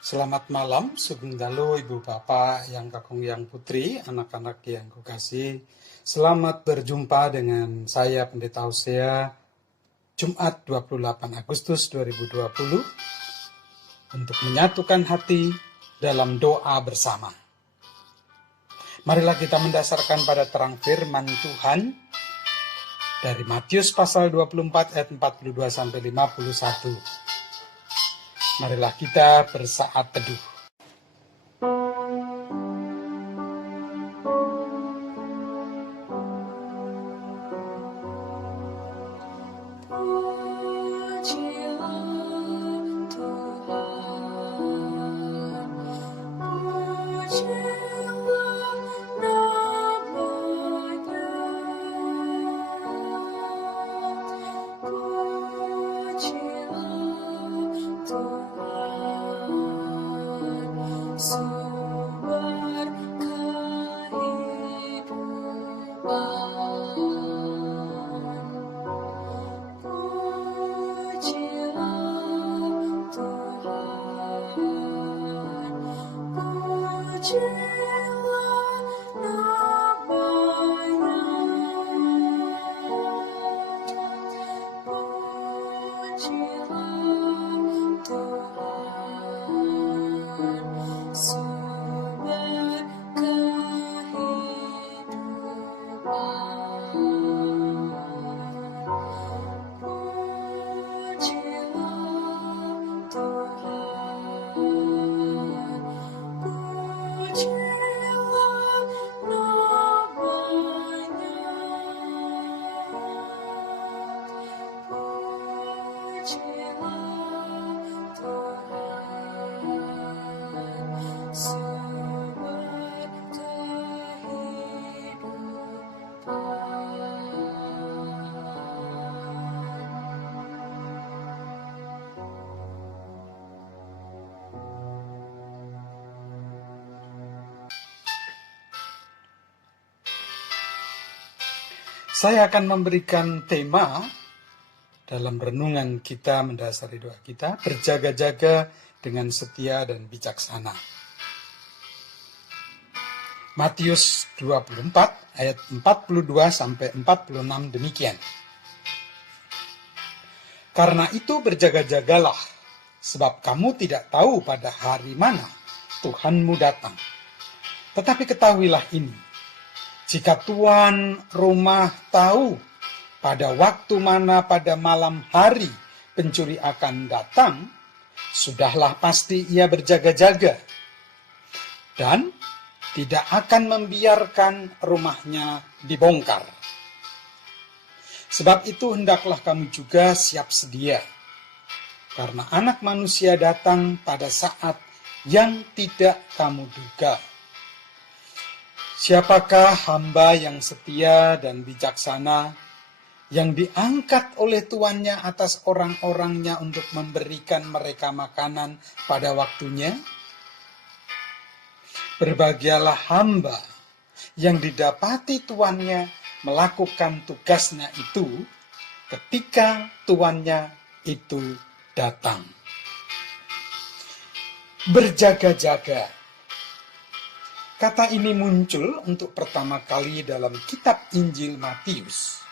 Selamat malam, Sugeng Dalu, Ibu Bapak, yang Kakung, yang Putri, anak-anak yang kukasih. Selamat berjumpa dengan saya, Pendeta Hosea, Jumat 28 Agustus 2020, untuk menyatukan hati dalam doa bersama. Marilah kita mendasarkan pada terang firman Tuhan dari Matius pasal 24 ayat 42-51. Marilah kita bersaat teduh. Saya akan memberikan tema dalam renungan kita mendasari doa kita, berjaga-jaga dengan setia dan bijaksana. Matius 24 ayat 42-46 demikian. Karena itu berjaga-jagalah, sebab kamu tidak tahu pada hari mana Tuhanmu datang. Tetapi ketahuilah ini, jika tuan rumah tahu pada waktu mana pada malam hari pencuri akan datang, sudahlah pasti ia berjaga-jaga dan tidak akan membiarkan rumahnya dibongkar. Sebab itu hendaklah kamu juga siap sedia, karena Anak Manusia datang pada saat yang tidak kamu duga. Siapakah hamba yang setia dan bijaksana, yang diangkat oleh tuannya atas orang-orangnya untuk memberikan mereka makanan pada waktunya? Berbahagialah hamba yang didapati tuannya melakukan tugasnya itu ketika tuannya itu datang. Berjaga-jaga. Kata ini muncul untuk pertama kali dalam kitab Injil Matius.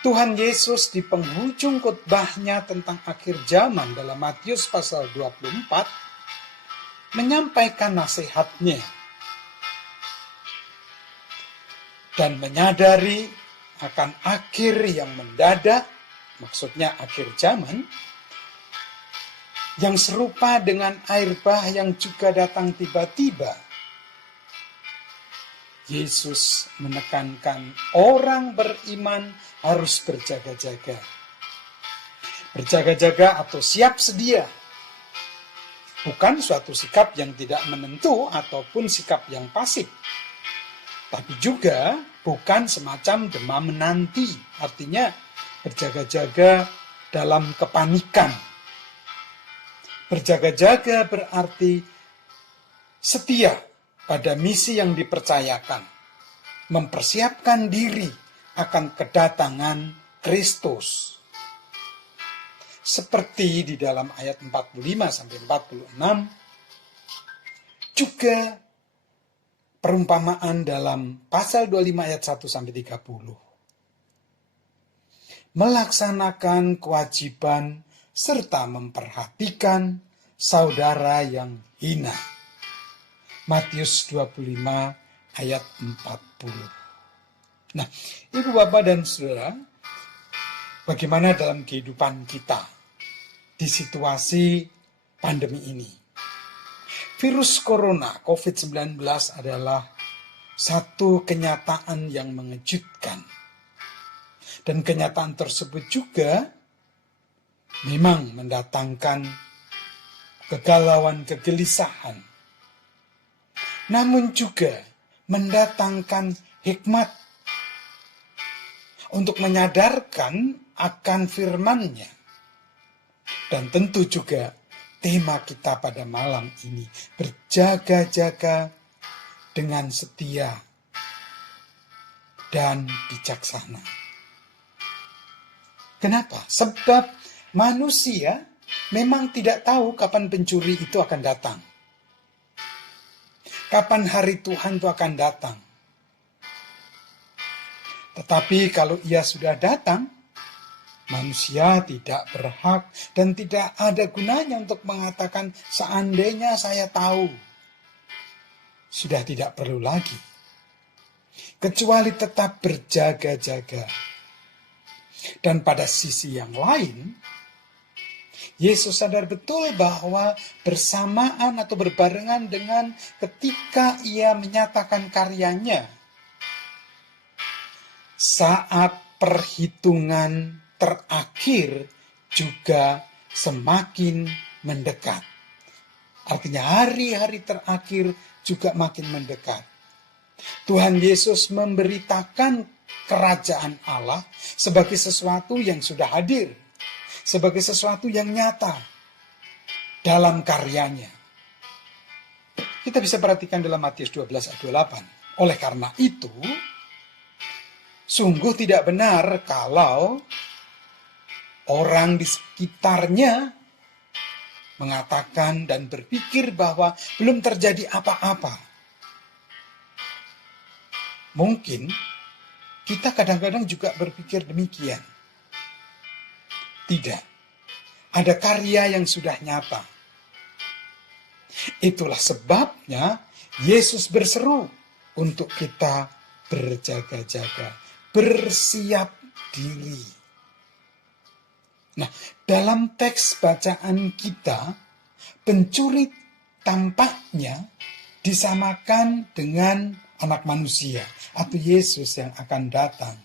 Tuhan Yesus di penghujung khotbahnya tentang akhir zaman dalam Matius pasal 24 menyampaikan nasihatnya dan menyadari akan akhir yang mendadak, maksudnya akhir zaman, yang serupa dengan air bah yang juga datang tiba-tiba. Yesus menekankan orang beriman harus berjaga-jaga. Berjaga-jaga atau siap sedia. Bukan suatu sikap yang tidak menentu ataupun sikap yang pasif. Tapi juga bukan semacam demam menanti. Artinya berjaga-jaga dalam kepanikan. Berjaga-jaga berarti setia pada misi yang dipercayakan, mempersiapkan diri akan kedatangan Kristus. seperti di dalam ayat 45-46, juga perumpamaan dalam pasal 25 ayat 1-30. Melaksanakan kewajiban serta memperhatikan saudara yang hina. Matius 25 ayat 40. Nah, Ibu Bapak dan Saudara, bagaimana dalam kehidupan kita di situasi pandemi ini? Virus corona COVID-19 adalah satu kenyataan yang mengejutkan. Dan kenyataan tersebut juga memang mendatangkan kegalauan, kegelisahan. Namun juga mendatangkan hikmat untuk menyadarkan akan firman-Nya. Dan tentu juga tema kita pada malam ini, berjaga-jaga dengan setia dan bijaksana. Kenapa? Sebab manusia memang tidak tahu kapan pencuri itu akan datang. Kapan hari Tuhan itu akan datang. Tetapi kalau ia sudah datang, manusia tidak berhak dan tidak ada gunanya untuk mengatakan seandainya saya tahu. Sudah tidak perlu lagi. Kecuali tetap berjaga-jaga. Dan pada sisi yang lain, Yesus sadar betul bahwa bersamaan atau berbarengan dengan ketika ia menyatakan karyanya, saat perhitungan terakhir juga semakin mendekat. Artinya hari-hari terakhir juga makin mendekat. Tuhan Yesus memberitakan kerajaan Allah sebagai sesuatu yang sudah hadir, sebagai sesuatu yang nyata dalam karyanya. Kita bisa perhatikan dalam Matius 12 ayat 28. Oleh karena itu, sungguh tidak benar kalau orang di sekitarnya mengatakan dan berpikir bahwa belum terjadi apa-apa. Mungkin kita kadang-kadang juga berpikir demikian. Tidak. Ada karya yang sudah nyata. Itulah sebabnya Yesus berseru untuk kita berjaga-jaga, bersiap diri. Nah, dalam teks bacaan kita, pencuri tampaknya disamakan dengan anak manusia atau Yesus yang akan datang.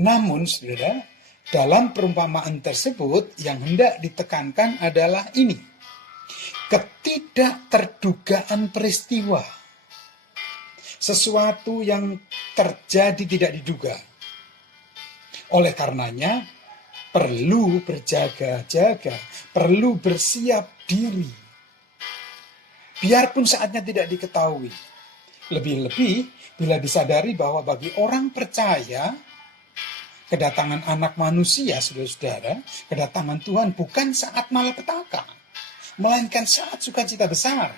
Namun, saudara, dalam perumpamaan tersebut yang hendak ditekankan adalah ini. Ketidakterdugaan peristiwa. Sesuatu yang terjadi tidak diduga. Oleh karenanya, perlu berjaga-jaga, perlu bersiap diri. Biarpun saatnya tidak diketahui. Lebih-lebih bila disadari bahwa bagi orang percaya, kedatangan anak manusia, saudara-saudara, kedatangan Tuhan bukan saat malapetaka, melainkan saat sukacita besar.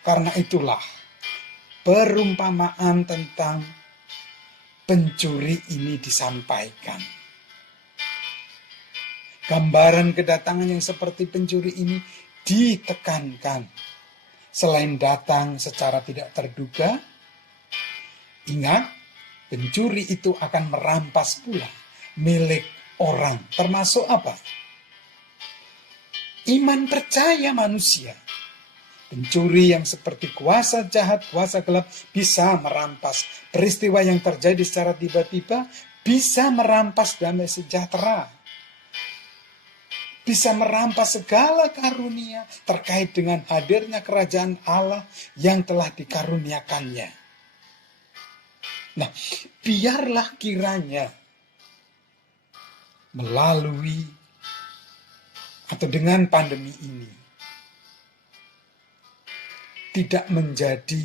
Karena itulah perumpamaan tentang pencuri ini disampaikan. Gambaran kedatangan yang seperti pencuri ini ditekankan. Selain datang secara tidak terduga, ingat, pencuri itu akan merampas pula milik orang. Termasuk apa? Iman percaya manusia. Pencuri yang seperti kuasa jahat, kuasa gelap bisa merampas peristiwa yang terjadi secara tiba-tiba, bisa merampas damai sejahtera. Bisa merampas segala karunia terkait dengan hadirnya kerajaan Allah yang telah dikaruniakannya. Nah, biarlah kiranya melalui atau dengan pandemi ini tidak menjadi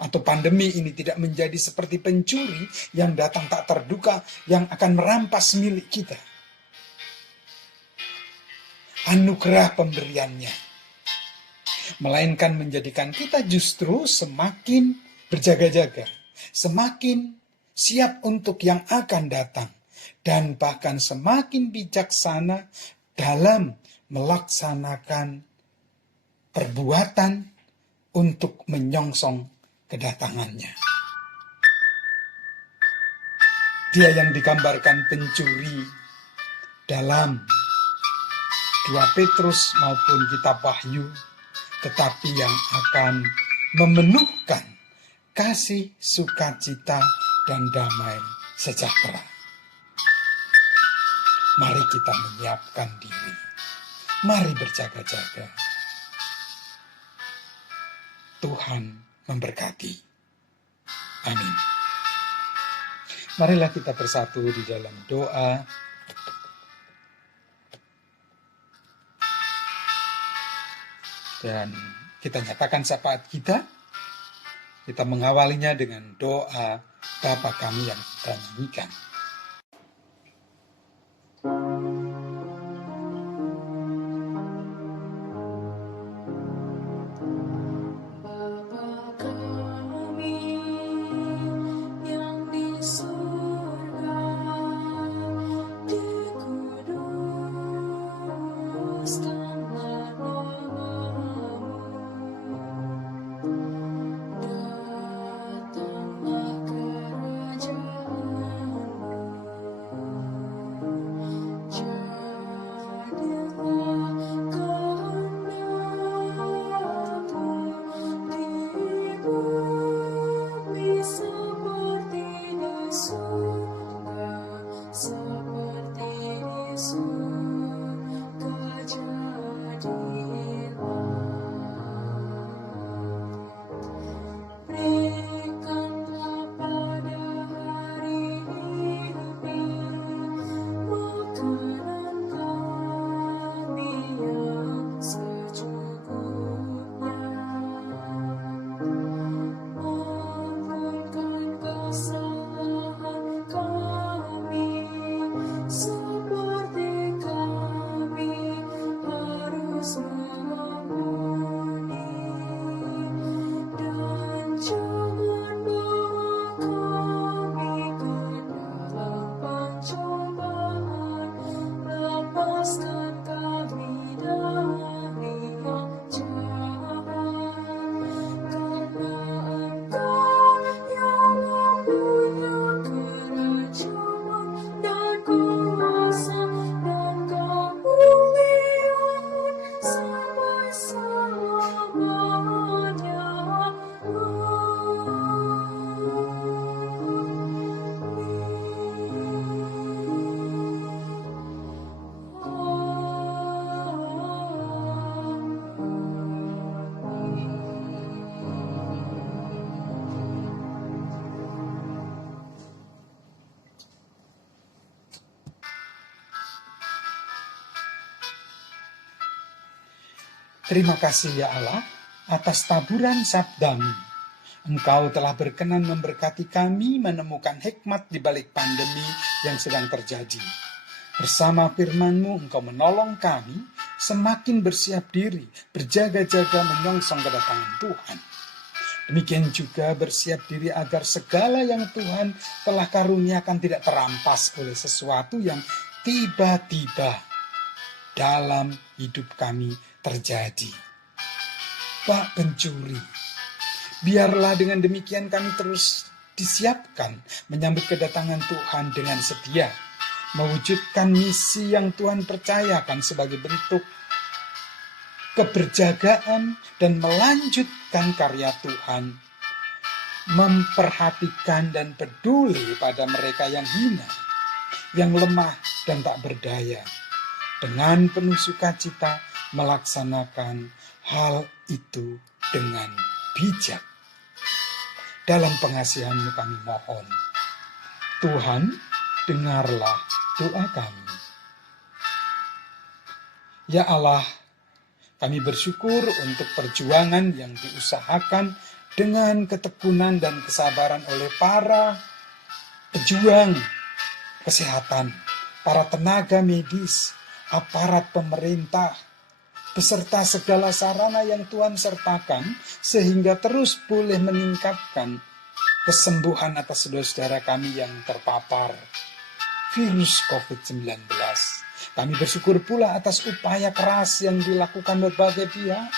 atau pandemi ini tidak menjadi seperti pencuri yang datang tak terduga yang akan merampas milik kita. anugerah pemberiannya, melainkan menjadikan kita justru semakin berjaga-jaga, semakin siap untuk yang akan datang, dan bahkan semakin bijaksana dalam melaksanakan perbuatan untuk menyongsong kedatangannya. Dia yang digambarkan pencuri dalam 2 Petrus maupun kitab Wahyu, tetapi yang akan memenuhkan kasih, sukacita, dan damai sejahtera. Mari kita menyiapkan diri. Mari berjaga-jaga. Tuhan memberkati. Amin. Marilah kita bersatu di dalam doa. Dan kita nyatakan syafaat kita. Kita mengawalinya dengan doa Bapa kami yang kita nyanyikan. Terima kasih ya Allah atas taburan sabda-Mu. Engkau telah berkenan memberkati kami menemukan hikmat di balik pandemi yang sedang terjadi. Bersama firman-Mu Engkau menolong kami semakin bersiap diri, berjaga-jaga menyongsong kedatangan Tuhan. Demikian juga bersiap diri agar segala yang Tuhan telah karuniakan tidak terampas oleh sesuatu yang tiba-tiba dalam hidup kami terjadi. Pak pencuri, biarlah dengan demikian kami terus disiapkan menyambut kedatangan Tuhan dengan setia, mewujudkan misi yang Tuhan percayakan sebagai bentuk keberjagaan dan melanjutkan karya Tuhan, memperhatikan dan peduli pada mereka yang hina, yang lemah dan tak berdaya, dengan penuh sukacita melaksanakan hal itu dengan bijak. Dalam pengasihan-Mu kami mohon, Tuhan, dengarlah doa kami. Ya Allah, kami bersyukur untuk perjuangan yang diusahakan dengan ketekunan dan kesabaran oleh para pejuang kesehatan, para tenaga medis, aparat pemerintah, beserta segala sarana yang Tuhan sertakan, sehingga terus boleh meningkatkan kesembuhan atas saudara-saudara kami yang terpapar virus COVID-19. Kami bersyukur pula atas upaya keras yang dilakukan berbagai pihak,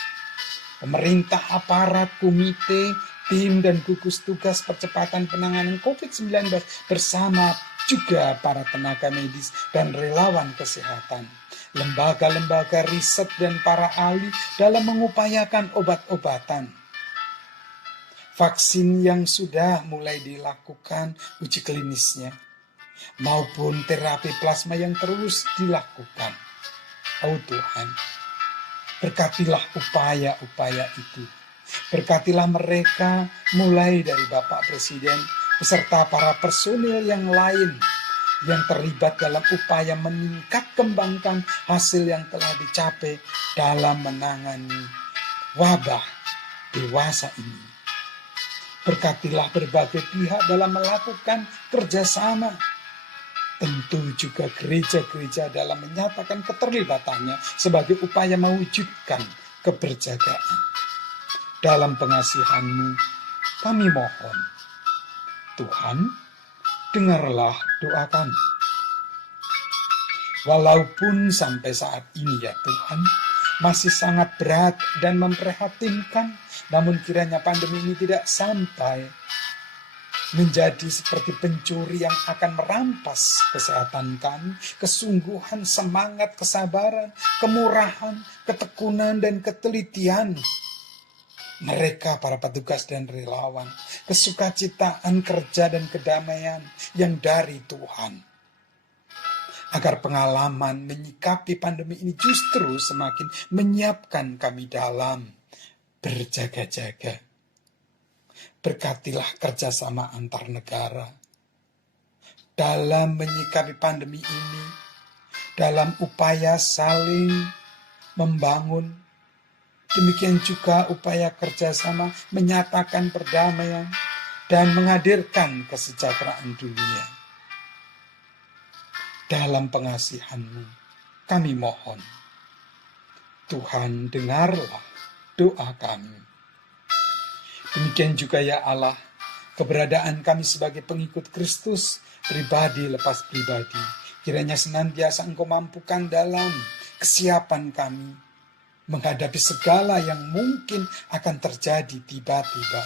pemerintah, aparat, komite, tim dan gugus tugas percepatan penanganan COVID-19 bersama juga para tenaga medis dan relawan kesehatan, lembaga-lembaga riset dan para ahli dalam mengupayakan obat-obatan, vaksin yang sudah mulai dilakukan uji klinisnya, maupun terapi plasma yang terus dilakukan. Oh Tuhan, berkatilah upaya-upaya itu. Berkatilah mereka mulai dari Bapak Presiden beserta para personil yang lain yang terlibat dalam upaya meningkat kembangkan hasil yang telah dicapai dalam menangani wabah dewasa ini. Berkatilah berbagai pihak dalam melakukan kerjasama. Tentu juga gereja-gereja dalam menyatakan keterlibatannya sebagai upaya mewujudkan keberjagaan. Dalam pengasihan-Mu, kami mohon, Tuhan, dengarlah doa kami. Walaupun sampai saat ini ya Tuhan, masih sangat berat dan memprihatinkan, namun kiranya pandemi ini tidak sampai menjadi seperti pencuri yang akan merampas kesehatan kami, kesungguhan, semangat, kesabaran, kemurahan, ketekunan, dan ketelitian mereka, para petugas dan relawan, kesukacitaan kerja dan kedamaian yang dari Tuhan. Agar pengalaman menyikapi pandemi ini justru semakin menyiapkan kami dalam berjaga-jaga. Berkatilah kerjasama antar negara dalam menyikapi pandemi ini, dalam upaya saling membangun. Demikian juga upaya kerjasama menyatakan perdamaian dan menghadirkan kesejahteraan dunia. Dalam pengasihan-Mu, kami mohon, Tuhan, dengarlah doa kami. Demikian juga ya Allah, keberadaan kami sebagai pengikut Kristus, pribadi lepas pribadi, kiranya senantiasa Engkau mampukan dalam kesiapan kami menghadapi segala yang mungkin akan terjadi tiba-tiba.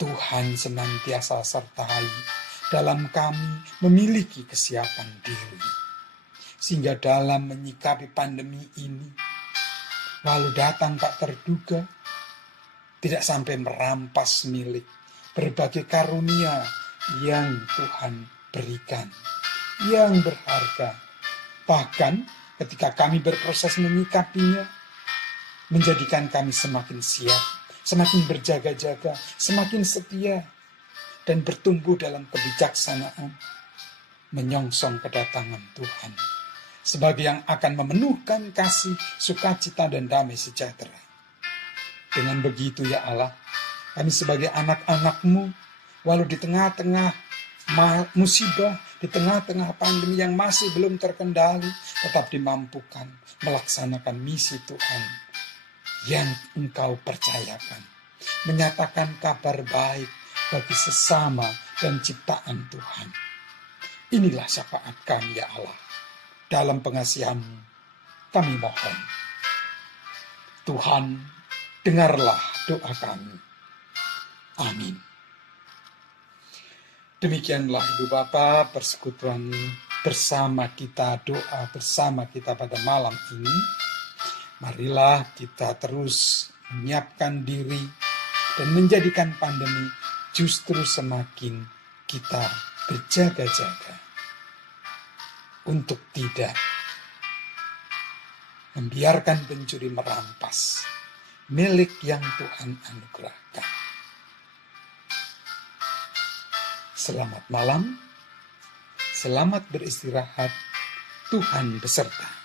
Tuhan senantiasa sertai dalam kami memiliki kesiapan diri, sehingga dalam menyikapi pandemi ini, walau datang tak terduga, tidak sampai merampas milik berbagai karunia yang Tuhan berikan, yang berharga. Bahkan ketika kami berproses menyikapinya, menjadikan kami semakin siap, semakin berjaga-jaga, semakin setia, dan bertumbuh dalam kebijaksanaan, menyongsong kedatangan Tuhan, sebagai yang akan memenuhkan kasih, sukacita, dan damai sejahtera. Dengan begitu ya Allah, kami sebagai anak-anak-Mu, walau di tengah-tengah musibah, di tengah-tengah pandemi yang masih belum terkendali, tetap dimampukan melaksanakan misi Tuhan yang Engkau percayakan, menyatakan kabar baik bagi sesama dan ciptaan Tuhan. Inilah syafaat kami ya Allah. Dalam pengasihan-Mu kami mohon, Tuhan, dengarlah doa kami. Amin. Demikianlah Ibu Bapa, persekutuan bersama kita, doa bersama kita pada malam ini. Marilah kita terus menyiapkan diri dan menjadikan pandemi justru semakin kita berjaga-jaga untuk tidak membiarkan pencuri merampas milik yang Tuhan anugerahkan. Selamat malam, selamat beristirahat, Tuhan beserta.